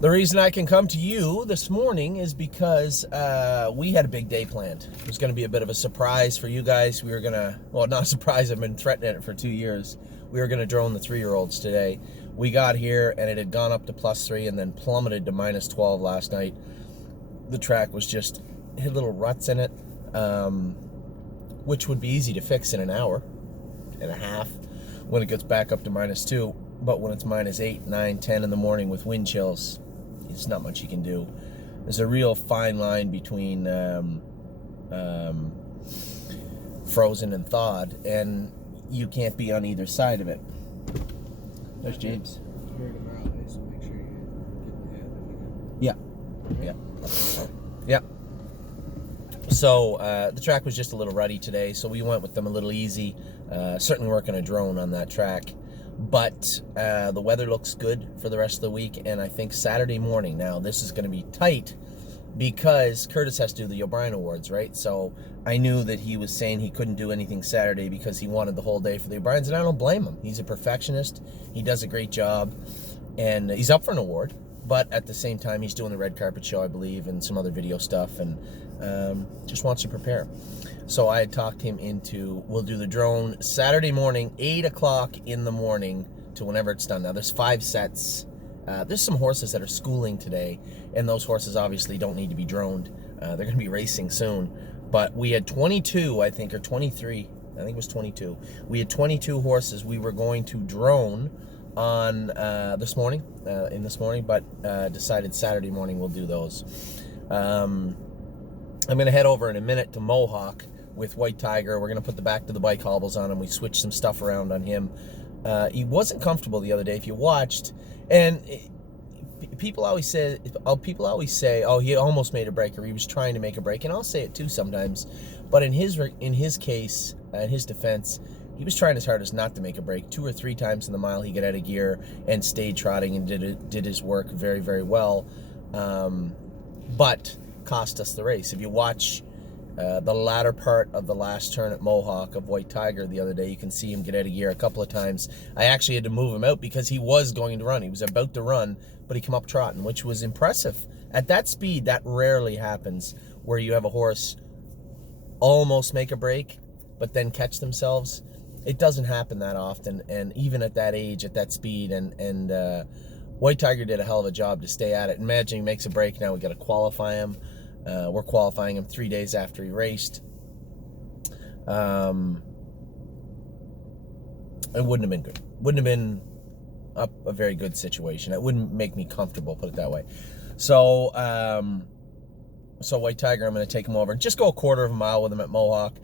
The reason I can come to you this morning is because we had a big day planned. It was going to be a bit of a surprise for you guys. We were going to, well, not a surprise, I've been threatening it for 2 years. We were going to drone the 3-year-olds today. We got here and it had gone up to +3 and then plummeted to -12 last night. The track was just, it had little ruts in it, which would be easy to fix in an hour and a half when it gets back up to -2. But when it's -8, 9, 10 in the morning with wind chills, it's not much you can do. There's a real fine line between frozen and thawed, and you can't be on either side of it. There's James. Yeah. So the track was just a little ruddy today, so we went with them a little easy. Certainly weren't going to drone on that track. But the weather looks good for the rest of the week, and I think Saturday morning, now this is going to be tight because Curtis has to do the O'Brien Awards, right? So I knew that he was saying he couldn't do anything Saturday because he wanted the whole day for the O'Briens, and I don't blame him. He's a perfectionist. He does a great job, and he's up for an award. But at the same time, he's doing the red carpet show, I believe, and some other video stuff, and just wants to prepare. So I had talked him into, we'll do the drone Saturday morning, 8 o'clock in the morning to whenever it's done. Now, there's 5 sets. There's some horses that are schooling today, and those horses obviously don't need to be droned. They're going to be racing soon. But we had 22, I think, or 23. I think it was 22. We had 22 horses we were going to drone on this morning, but decided Saturday morning we'll do those. I'm going to head over in a minute to Mohawk with White Tiger. We're going to put the back to the bike hobbles on him. We switched some stuff around on him. He wasn't comfortable the other day, if you watched. And people always say, oh, he almost made a break, or he was trying to make a break. And I'll say it too sometimes. But in his case, in his defense, he was trying his hardest not to make a break. 2 or 3 times in the mile, he got out of gear and stayed trotting and did his work very, very well. But cost us the race. If you watch the latter part of the last turn at Mohawk of White Tiger the other day, you can see him get out of gear a couple of times. I actually had to move him out because he was going to run. He was about to run, but he came up trotting, which was impressive. At that speed, that rarely happens, where you have a horse almost make a break, but then catch themselves. It doesn't happen that often, and even at that age, at that speed, and White Tiger did a hell of a job to stay at it. Imagine he makes a break, now we got to qualify him. We're qualifying him 3 days after he raced. It wouldn't have been good. Wouldn't have been a very good situation. It wouldn't make me comfortable, put it that way. So White Tiger, I'm going to take him over and just go a quarter of a mile with him at Mohawk,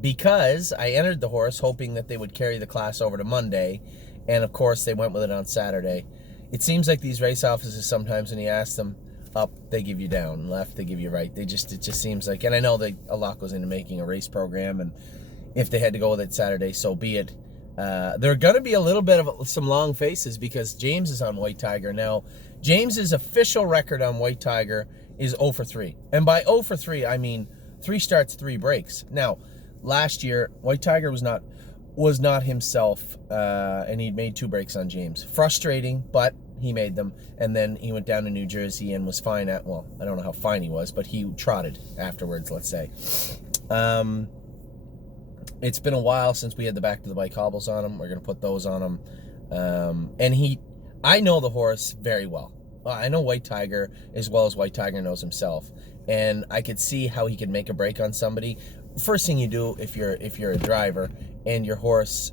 because I entered the horse hoping that they would carry the class over to Monday, and of course they went with it on Saturday. It seems like these race offices sometimes, when you ask them, up they give you down, left they give you right. It just seems like, and I know that a lot goes into making a race program, and if they had to go with it Saturday, so be it. There are going to be a little bit of some long faces because James is on White Tiger now. James's official record on White Tiger is 0 for 3, and by 0 for 3 I mean 3 starts, 3 breaks. Now, last year White Tiger was not himself, and he'd made 2 breaks on James. Frustrating, but he made them, and then he went down to New Jersey and was fine at, well, I don't know how fine he was, but he trotted afterwards, let's say. It's been a while since we had the back to the bike hobbles on him. We're going to put those on him. And I know the horse very well. I know White Tiger as well as White Tiger knows himself, and I could see how he could make a break on somebody. First thing you do if you're a driver and your horse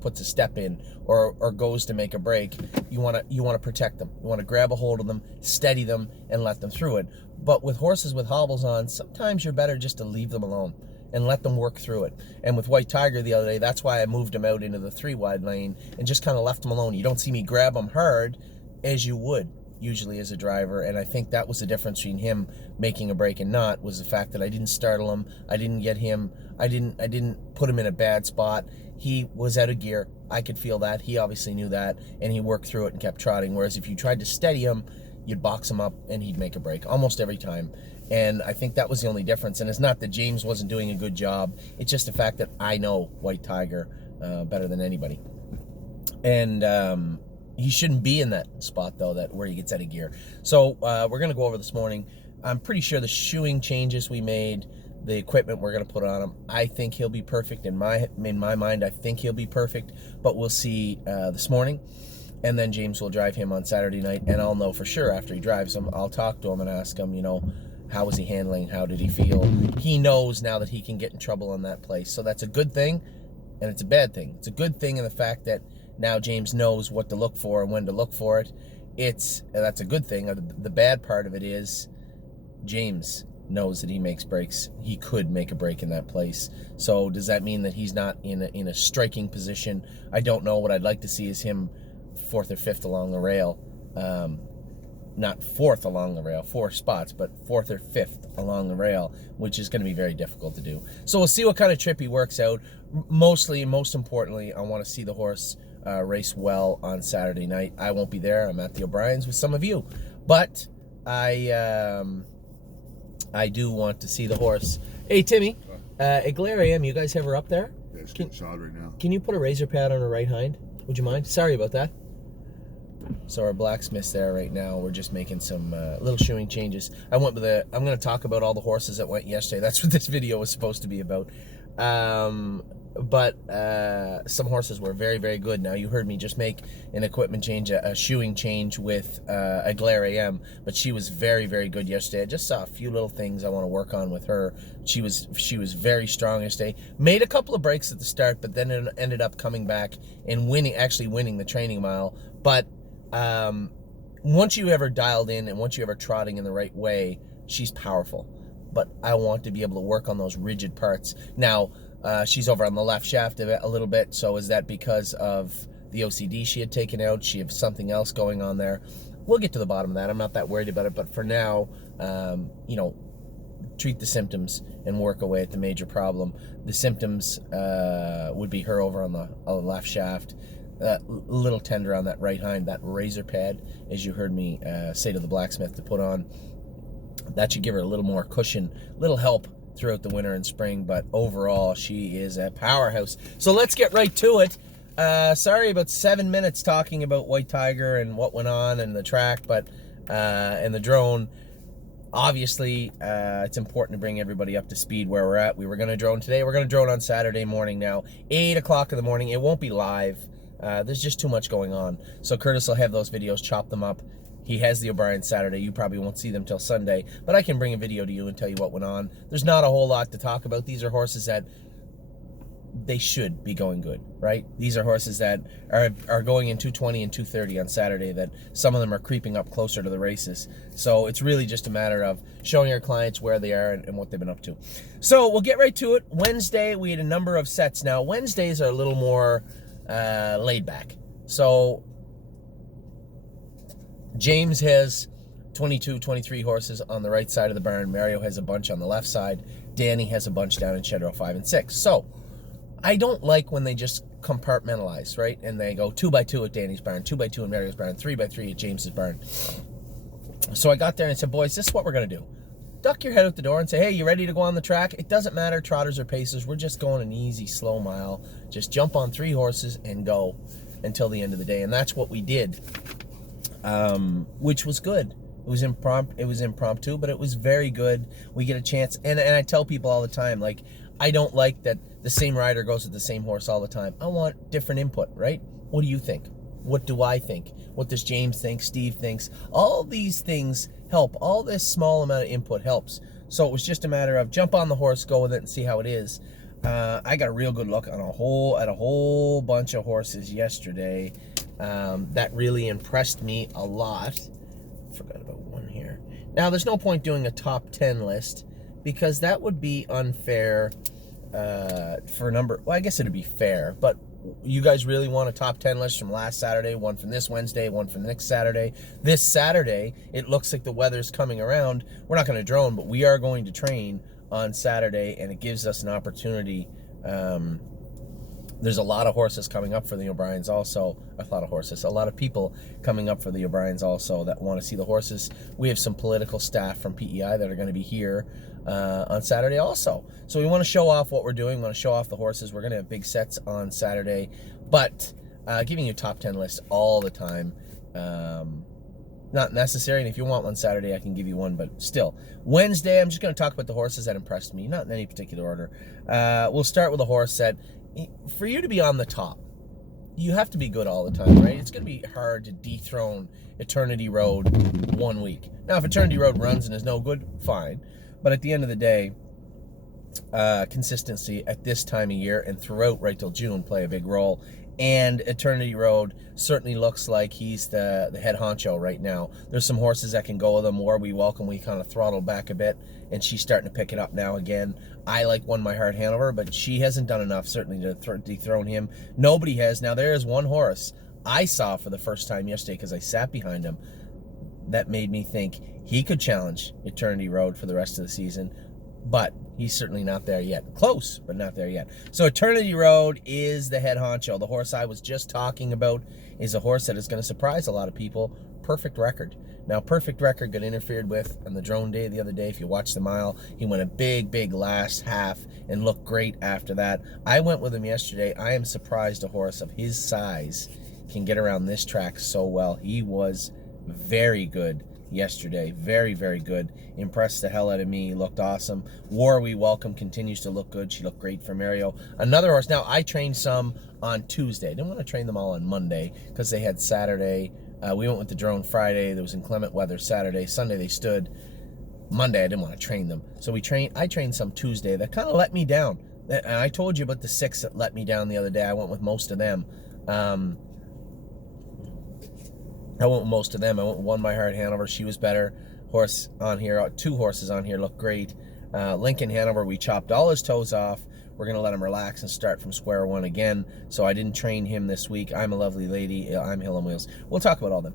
puts a step in or goes to make a break, you want to protect them. You want to grab a hold of them, steady them, and let them through it. But with horses with hobbles on, sometimes you're better just to leave them alone and let them work through it. And with White Tiger the other day, that's why I moved him out into the 3-wide lane and just kind of left him alone. You don't see me grab him hard as you would usually as a driver, and I think that was the difference between him making a break and not, was the fact that I didn't startle him, I didn't put him in a bad spot. He was out of gear. I could feel that. He obviously knew that, and he worked through it and kept trotting. Whereas if you tried to steady him, you'd box him up and he'd make a break almost every time. And I think that was the only difference. And it's not that James wasn't doing a good job. It's just the fact that I know White Tiger better than anybody. And he shouldn't be in that spot, though, where he gets out of gear. So we're going to go over this morning. I'm pretty sure the shoeing changes we made, the equipment we're going to put on him, I think he'll be perfect. In my mind, I think he'll be perfect. But we'll see this morning. And then James will drive him on Saturday night. And I'll know for sure after he drives him. I'll talk to him and ask him, how was he handling? How did he feel? He knows now that he can get in trouble on that place. So that's a good thing, and it's a bad thing. It's a good thing in the fact that now James knows what to look for and when to look for it. That's a good thing. The bad part of it is James knows that he makes breaks. He could make a break in that place. So does that mean that he's not in a striking position? I don't know. What I'd like to see is him 4th or 5th along the rail. Not 4th along the rail, 4 spots, but 4th or 5th along the rail, which is going to be very difficult to do. So we'll see what kind of trip he works out. Most importantly, I want to see the horse race well on Saturday night. I won't be there. I'm at the O'Brien's with some of you, but I do want to see the horse. Hey, Timmy, Aglarium, you guys have her up there? Yeah, it's getting shod right now. Can you put a razor pad on her right hind? Would you mind? Sorry about that. So our blacksmith's there right now. We're just making some little shoeing changes. I'm going to talk about all the horses that went yesterday. That's what this video was supposed to be about. But some horses were very, very good. Now, you heard me just make an equipment change, a shoeing change with Aglarium, but she was very, very good yesterday. I just saw a few little things I want to work on with her. She was very strong yesterday. Made a couple of breaks at the start, but then it ended up coming back and actually winning the training mile. But once you ever dialed in and once you ever trotting in the right way, she's powerful. But I want to be able to work on those rigid parts. Now, she's over on the left shaft a little bit. So is that because of the OCD she had taken out? She had something else going on there. We'll get to the bottom of that. I'm not that worried about it. But for now, treat the symptoms and work away at the major problem. The symptoms would be her over on the left shaft. Little tender on that right hind, that razor pad, as you heard me say to the blacksmith to put on. That should give her a little more cushion, little help throughout the winter and spring, but overall, she is a powerhouse. So let's get right to it. Sorry about 7 minutes talking about White Tiger and what went on and the track, but and the drone. Obviously, it's important to bring everybody up to speed where we're at. We were going to drone today. We're going to drone on Saturday morning now, 8 o'clock in the morning. It won't be live. There's just too much going on. So Curtis will have those videos, chop them up. He has the O'Brien Saturday. You probably won't see them till Sunday, but I can bring a video to you and tell you what went on. There's not a whole lot to talk about. These are horses that they should be going good, right? These are horses that are going in 220 and 230 on Saturday, that some of them are creeping up closer to the races. So it's really just a matter of showing our clients where they are and what they've been up to. So we'll get right to it. Wednesday, we had a number of sets. Now, Wednesdays are a little more laid back. So James has 22, 23 horses on the right side of the barn. Mario has a bunch on the left side. Danny has a bunch down in shed row 5 and 6. So I don't like when they just compartmentalize, right? And they go 2 by 2 at Danny's barn, 2 by 2 in Mario's barn, 3 by 3 at James's barn. So I got there and said, boys, this is what we're going to do. Duck your head out the door and say, hey, you ready to go on the track? It doesn't matter, trotters or pacers. We're just going an easy, slow mile. Just jump on 3 horses and go until the end of the day. And that's what we did, which was good. It was impromptu, but it was very good. We get a chance. And I tell people all the time, like, I don't like that the same rider goes with the same horse all the time. I want different input, right? What do you think? What do I think? What does James think? Steve thinks? All these things help. All this small amount of input helps. So it was just a matter of jump on the horse, go with it, and see how it is. I got a real good look on a whole bunch of horses yesterday. That really impressed me a lot. Forgot about one here. Now, there's no point doing a top 10 list because that would be unfair for a number. Well, I guess it'd be fair, but you guys really want a top 10 list from last Saturday, one from this Wednesday, one from the next Saturday. This Saturday, it looks like the weather's coming around. We're not going to drone, but we are going to train on Saturday, and it gives us an opportunity. There's a lot of horses coming up for the O'Briens also. A lot of people coming up for the O'Briens also that want to see the horses. We have some political staff from PEI that are going to be here on Saturday also. So we want to show off what we're doing. We want to show off the horses. We're going to have big sets on Saturday. But Giving you a top 10 list all the time. Not necessary, and if you want one Saturday, I can give you one, but still. Wednesday, I'm just going to talk about the horses that impressed me, not in any particular order. We'll start with a horse that, for you to be on the top, you have to be good all the time, right? It's going to be hard to dethrone Eternity Road 1 week. Now, if Eternity Road runs and is no good, fine. But at the end of the day, consistency at this time of year and throughout right till June play a big role. And Eternity Road certainly looks like he's the head honcho right now. There's some horses that can go with him. More We Welcome, we kind of throttled back a bit, and she's starting to pick it up now again. I like One My Heart Hanover, but she hasn't done enough certainly to dethrone him. Nobody has. Now there is one horse I saw for the first time yesterday because I sat behind him that made me think he could challenge Eternity Road for the rest of the season, but he's certainly not there yet. Close, but not there yet. So Eternity Road is the head honcho. The horse I was just talking about is a horse that is going to surprise a lot of people. Perfect Record. Now, Perfect Record got interfered with on the drone day the other day. If you watch the mile, he went a big last half and looked great after that. I went with him yesterday. I am surprised a horse of his size can get around this track so well. He was very good yesterday. Very good. Impressed the hell out of me. He looked awesome. War We Welcome continues to look good. She looked great for Mario. Another horse. Now, I trained some on Tuesday. I didn't want to train them all on Monday because they had Saturday. We went with the drone Friday. There was inclement weather Saturday. Sunday they stood. Monday I didn't want to train them. So I trained some Tuesday. That kind of let me down. And I told you about the 6 that let me down the other day. I went with most of them. I went with most of them. I went with One My Heart Hanover. She was better. Horse on here, 2 horses on here look great. Lincoln Hanover, we chopped all his toes off. We're going to let him relax and start from square one again. So I didn't train him this week. I'm a Lovely Lady. I'm Hill on Wheels. We'll talk about all them.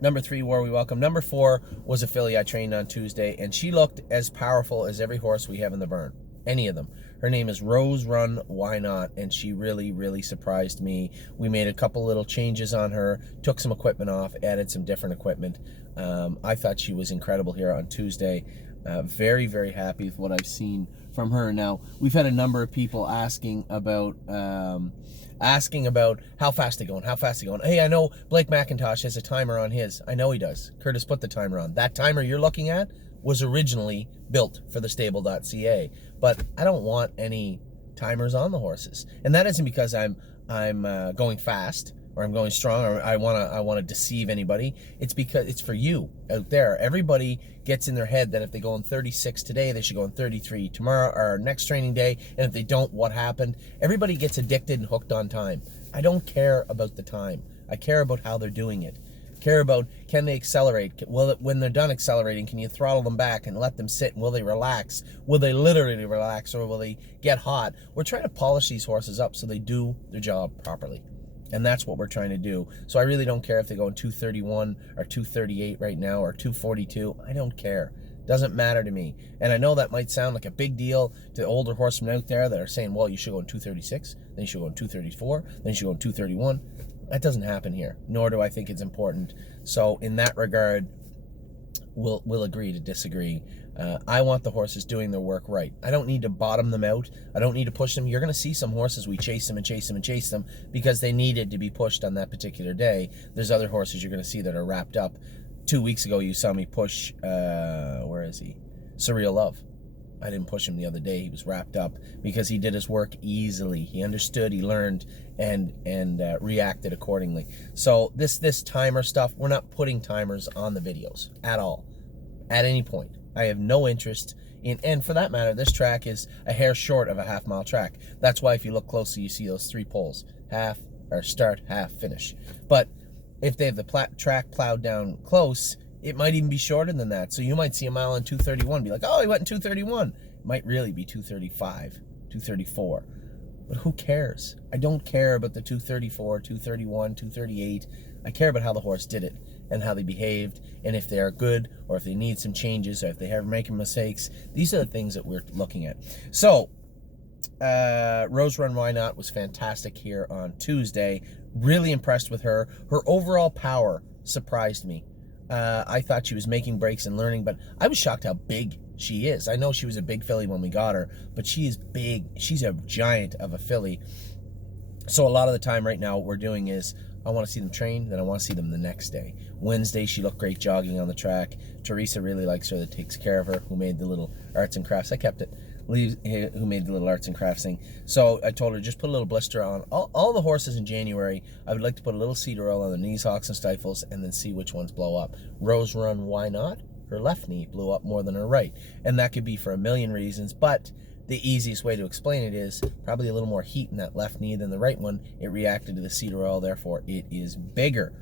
Number 3, War We Welcome. Number 4 was a filly I trained on Tuesday, and she looked as powerful as every horse we have in the burn. Any of them. Her name is Rose Run Why Not, and she really surprised me. We made a couple little changes on her, took some equipment off, added some different equipment. I thought she was incredible here on Tuesday. Very happy with what I've seen from her. Now, we've had a number of people asking about how fast they're going. Hey, I know Blake McIntosh has a timer on his. I know he does. Curtis put the timer on. That timer you're looking at was originally built for the stable.ca, but I don't want any timers on the horses. And that isn't because I'm going fast or I'm going strong or I want to deceive anybody. It's because it's for you out there. Everybody gets in their head that if they go in 36 today, they should go in 33 tomorrow or next training day. And if they don't, what happened? Everybody gets addicted and hooked on time. I don't care about the time. I care about how they're doing it. Care about, can they accelerate? When they're done accelerating, can you throttle them back and let them sit? And will they relax? Will they literally relax, or will they get hot? We're trying to polish these horses up so they do their job properly. And that's what we're trying to do. So I really don't care if they go in 231 or 238 right now or 242. I don't care. Doesn't matter to me. And I know that might sound like a big deal to older horsemen out there that are saying, well, you should go in 236, then you should go in 234, then you should go in 231. That doesn't happen here, nor do I think it's important. So in that regard, we'll agree to disagree. I want the horses doing their work right. I don't need to bottom them out. I don't need to push them. You're going to see some horses, we chase them and chase them and chase them because they needed to be pushed on that particular day. There's other horses you're going to see that are wrapped up. 2 weeks ago, you saw me push, where is he? Surreal Love. I didn't push him the other day. He was wrapped up because he did his work easily. He understood, he learned, and reacted accordingly. So this timer stuff, we're not putting timers on the videos at all, at any point. I have no interest in, and for that matter, this track is a hair short of a half-mile track. That's why if you look closely, you see those 3 poles: half, or start, half, finish. But if they have the track plowed down close, it might even be shorter than that. So you might see a mile in 231, be like, oh, he went in 231. It might really be 235, 234. But who cares? I don't care about the 234, 231, 238. I care about how the horse did it and how they behaved, and if they are good or if they need some changes or if they are making mistakes. These are the things that we're looking at. So Rose Run Why Not was fantastic here on Tuesday. Really impressed with her. Her overall power surprised me. I thought she was making breaks and learning, but I was shocked how big she is. I know she was a big filly when we got her, but she is big. She's a giant of a filly. So a lot of the time right now what we're doing is I want to see them train, then I want to see them the next day. Wednesday, she looked great jogging on the track. Teresa really likes her, that takes care of her, who made the little arts and crafts. I kept it. Who made the little arts and crafts thing. So I told her, just put a little blister on. All the horses in January, I would like to put a little cedar oil on the knees, hocks, and stifles, and then see which ones blow up. Rose Run, why not? Her left knee blew up more than her right. And that could be for a million reasons, but the easiest way to explain it is probably a little more heat in that left knee than the right one. It reacted to the cedar oil, therefore it is bigger.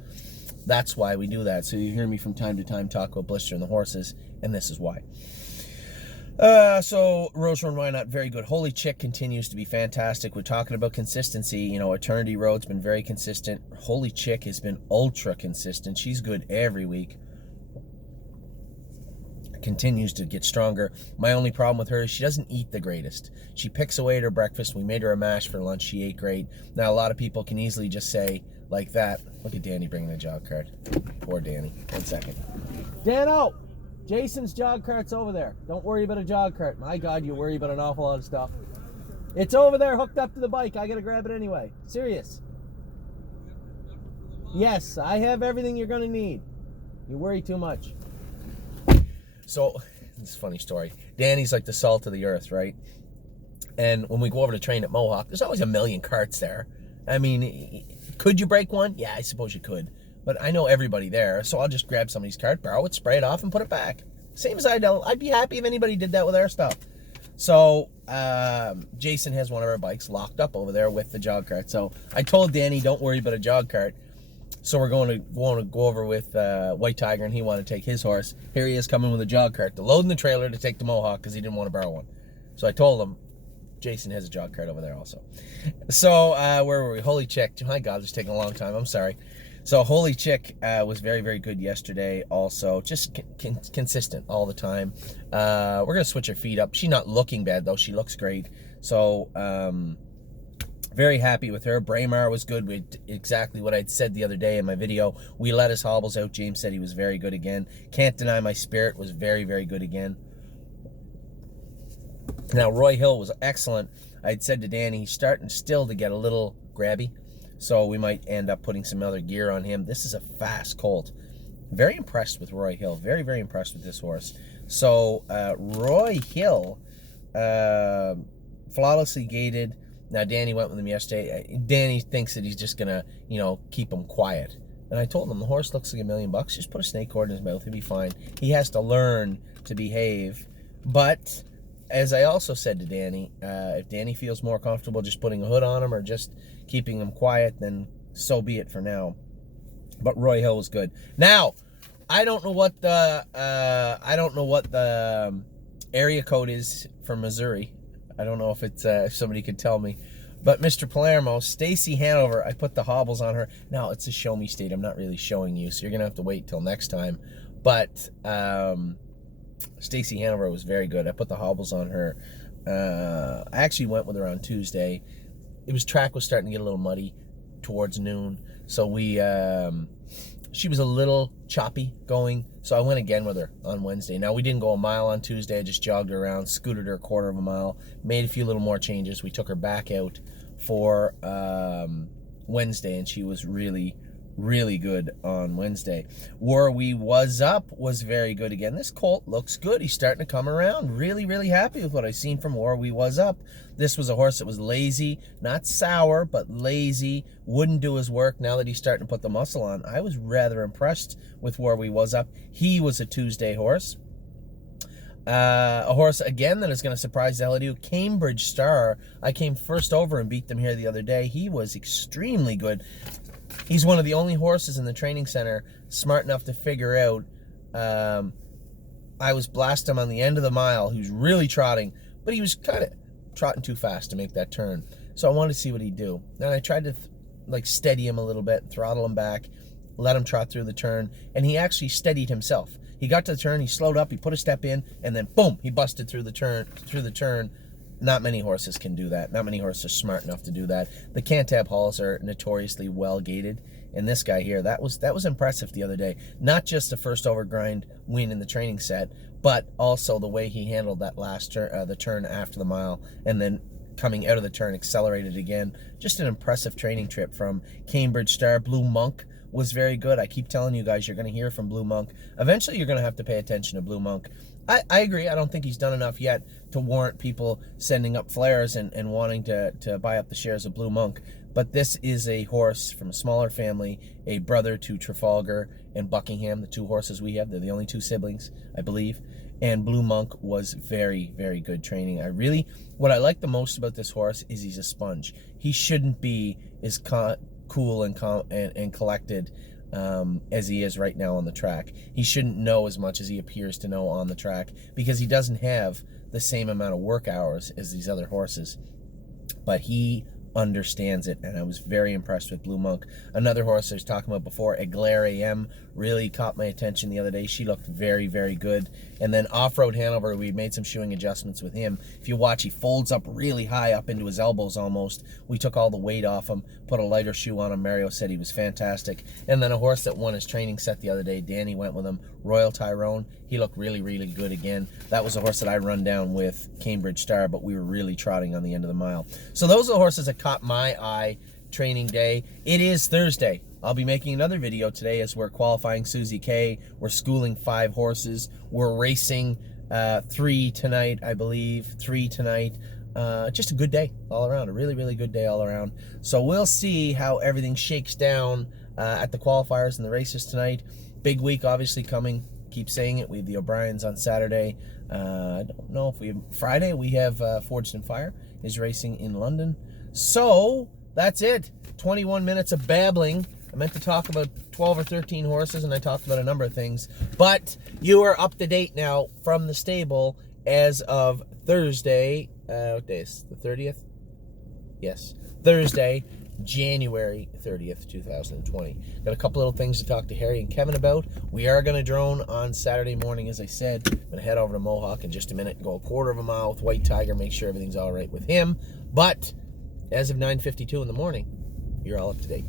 That's why we do that. So you hear me from time to time talk about blister in the horses, and this is why. So Rose Run, why not? Very good. Holy Chick continues to be fantastic. We're talking about consistency. You know, Eternity Road's been very consistent. Holy Chick has been ultra consistent. She's good every week. Continues to get stronger. My only problem with her is she doesn't eat the greatest. She picks away at her breakfast. We made her a mash for lunch. She ate great. Now, a lot of people can easily just say like that. Look at Danny bringing a jog cart. Poor Danny. 1 second. Dano! Jason's jog cart's over there. Don't worry about a jog cart. My God, you worry about an awful lot of stuff. It's over there hooked up to the bike. I gotta grab it anyway. Serious. Yes, I have everything you're gonna need. You worry too much. So, this is a funny story. Danny's like the salt of the earth, right? And when we go over to train at Mohawk, there's always a million carts there. I mean, could you break one? Yeah, I suppose you could. But I know everybody there, so I'll just grab somebody's cart, borrow it, spray it off, and put it back. Same as I'd be happy if anybody did that with our stuff. So, Jason has one of our bikes locked up over there with the jog cart. So, I told Danny, don't worry about a jog cart. So we're going to go over with White Tiger, and he wanted to take his horse. Here he is coming with a jog cart to load in the trailer to take the Mohawk because he didn't want to borrow one. So I told him, Jason has a jog cart over there also. So where were we? Holy Chick. My God, this is taking a long time. I'm sorry. So Holy Chick was very, very good yesterday also. Just consistent all the time. We're going to switch her feet up. She's not looking bad, though. She looks great. So very happy with her. Braemar was good. We did exactly what I'd said the other day in my video. We let his hobbles out. James said he was very good again. Can't Deny My Spirit was very, very good again. Now, Roy Hill was excellent. I'd said to Danny, he's starting still to get a little grabby, so we might end up putting some other gear on him. This is a fast colt. Very impressed with Roy Hill. Very, very impressed with this horse. So, Roy Hill, flawlessly gated. Now, Danny went with him yesterday. Danny thinks that he's just going to, keep him quiet. And I told him, the horse looks like $1 million. Just put a snake cord in his mouth. He'll be fine. He has to learn to behave. But, as I also said to Danny, if Danny feels more comfortable just putting a hood on him or just keeping him quiet, then so be it for now. But Roy Hill was good. Now, I don't know what the area code is for Missouri. I don't know if it's if somebody could tell me. But Mr. Palermo, Stacy Hanover, I put the hobbles on her. Now, it's a show me state. I'm not really showing you, so you're going to have to wait till next time. But Stacy Hanover was very good. I put the hobbles on her. I actually went with her on Tuesday. Track was starting to get a little muddy towards noon. So she was a little choppy going, so I went again with her on Wednesday. Now, we didn't go a mile on Tuesday. I just jogged her around, scooted her a quarter of a mile, made a few little more changes. We took her back out for Wednesday, and she was really, really good on Wednesday. Where We Was Up was very good again. This colt looks good. He's starting to come around. Really, really happy with what I've seen from Where We Was Up. This was a horse that was lazy, not sour, but lazy, wouldn't do his work. Now that he's starting to put the muscle on, I was rather impressed with Where We Was Up. He was a Tuesday horse. A horse, again, that is going to surprise the hell out of you, Cambridge Star. I came first over and beat them here the other day. He was extremely good. He's one of the only horses in the training center smart enough to figure out, I was blasting him on the end of the mile. He was really trotting, but he was kind of trotting too fast to make that turn. So I wanted to see what he'd do. Then I tried to steady him a little bit, throttle him back, let him trot through the turn, and he actually steadied himself. He got to the turn, he slowed up, he put a step in, and then boom, he busted through the turn. Not many horses can do that. Not many horses are smart enough to do that. The Cantab Halls are notoriously well gated, and this guy here, that was impressive the other day. Not just the first over grind win in the training set, but also the way he handled that last turn, the turn after the mile, and then coming out of the turn, accelerated again. Just an impressive training trip from Cambridge Star. Blue Monk was very good. I keep telling you guys, you're going to hear from Blue Monk. Eventually, you're going to have to pay attention to Blue Monk. I agree. I don't think he's done enough yet to warrant people sending up flares and wanting to buy up the shares of Blue Monk. But this is a horse from a smaller family, a brother to Trafalgar and Buckingham, the two horses we have. They're the only two siblings, I believe. And Blue Monk was very, very good training. What I like the most about this horse is he's a sponge. He shouldn't be as cool and collected as he is right now on the track. He shouldn't know as much as he appears to know on the track because he doesn't have the same amount of work hours as these other horses. But he understands it, and I was very impressed with Blue Monk. Another horse I was talking about before, Eglaire AM, really caught my attention the other day. She looked very, very good. And then Off-Road Hanover, we made some shoeing adjustments with him. If you watch, he folds up really high up into his elbows almost. We took all the weight off him, put a lighter shoe on him. Mario said he was fantastic. And then a horse that won his training set the other day, Danny went with him, Royal Tyrone. He looked really, really good again. That was a horse that I run down with Cambridge Star, but we were really trotting on the end of the mile. So those are the horses that caught my eye training day. It is Thursday. I'll be making another video today as we're qualifying Susie K. We're schooling 5 horses. We're racing 3 tonight, I believe. 3 tonight. Just a good day all around. A really, really good day all around. So we'll see how everything shakes down at the qualifiers and the races tonight. Big week obviously coming. Keep saying it. We have the O'Briens on Saturday. I don't know if we have Friday. We have Forged in Fire is racing in London. So that's it. 21 minutes of babbling. I meant to talk about 12 or 13 horses, and I talked about a number of things. But you are up to date now from the stable as of Thursday. What day is the 30th? Yes, Thursday, January 30th, 2020. Got a couple little things to talk to Harry and Kevin about. We are going to drone on Saturday morning, as I said. I'm going to head over to Mohawk in just a minute, go a quarter of a mile with White Tiger, make sure everything's all right with him. But as of 9:52 in the morning, you're all up to date.